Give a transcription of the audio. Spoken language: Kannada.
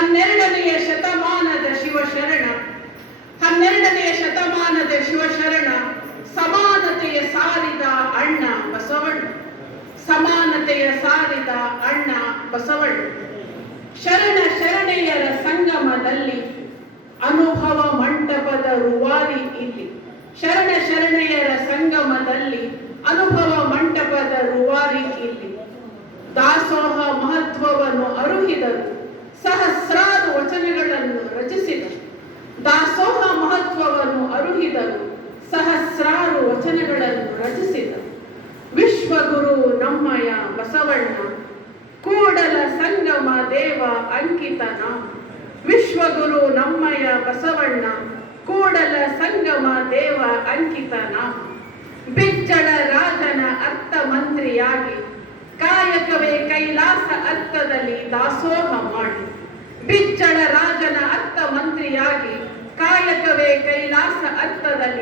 ಹನ್ನೆರಡನೆಯ ಶತಮಾನದ ಶಿವಶರಣ, 12ನೆಯ ಶತಮಾನದ ಶಿವಶರಣ, ಸಮಾನತೆಯ ಸಾರಿದ ಅಣ್ಣ ಬಸವಣ್ಣ, ಸಮಾನತೆಯ ಸಾರಿದ ಅಣ್ಣ ಬಸವಣ್ಣ. ಶರಣ ಶರಣೆಯರ ಸಂಗಮದಲ್ಲಿ ಅನುಭವ ಮಂಟಪದ ರೂವಾರಿ ಇಲ್ಲಿ. ಶರಣ ಶರಣೆಯರ ಸಂಗಮದಲ್ಲಿ ಅನುಭವ ಮಂಟಪದ ರೂವಾರಿ ಇಲ್ಲಿ. ದಾಸೋಹ ಮಹತ್ವವನ್ನು ಅರುಹಿದರು, ಸಹಸ್ರಾರು ವಚನಗಳನ್ನು ರಚಿಸಿದರು. ದಾಸೋಹ ಮಹತ್ವವನ್ನು ಅರುಹಿದರು, ಸಹಸ್ರಾರು ವಚನಗಳನ್ನು ರಚಿಸಿದರು. ವಿಶ್ವಗುರು ನಮ್ಮಯ ಬಸವಣ್ಣ, ಕೂಡಲ ಸಂಗಮ ದೇವ ಅಂಕಿತ ನಾಮ. ವಿಶ್ವಗುರು ನಮ್ಮಯ ಬಸವಣ್ಣ, ಕೂಡಲ ಸಂಗಮ ದೇವ ಅಂಕಿತ ನಾಮ. ಬಿಜ್ಜಳ ರಾಜನ ಅರ್ಥ ಮಂತ್ರಿಯಾಗಿ ಕಾಯಕವೇ ಕೈಲಾಸ ಅರ್ಥದಲ್ಲಿ ದಾಸೋಹ ಮಾಡಿ. ಬಿಜ್ಜಳ ರಾಜನ ಅರ್ಥ ಮಂತ್ರಿಯಾಗಿ ಕಾಯಕವೇ ಕೈಲಾಸ ಅರ್ಥದಲ್ಲಿ